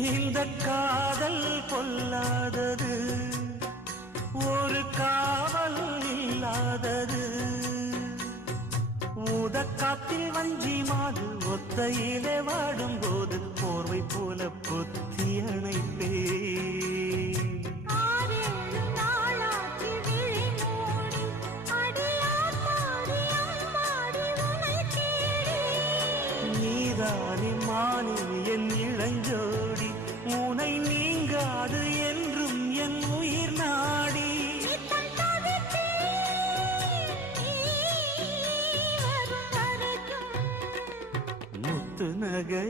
இந்த காதல் பொல்லாதது, ஒரு காவல் இல்லாதது. ஊதக்காத்தில் வஞ்சி மாது ஒத்தையிலே வாடும்போது போர்வை போல பொத்தி அணைப்பே. நீதானே மானே என் இளஞ்சோடி, உனை நீங்காது என்றும் என் உயிர் நாடி. முத்து நகை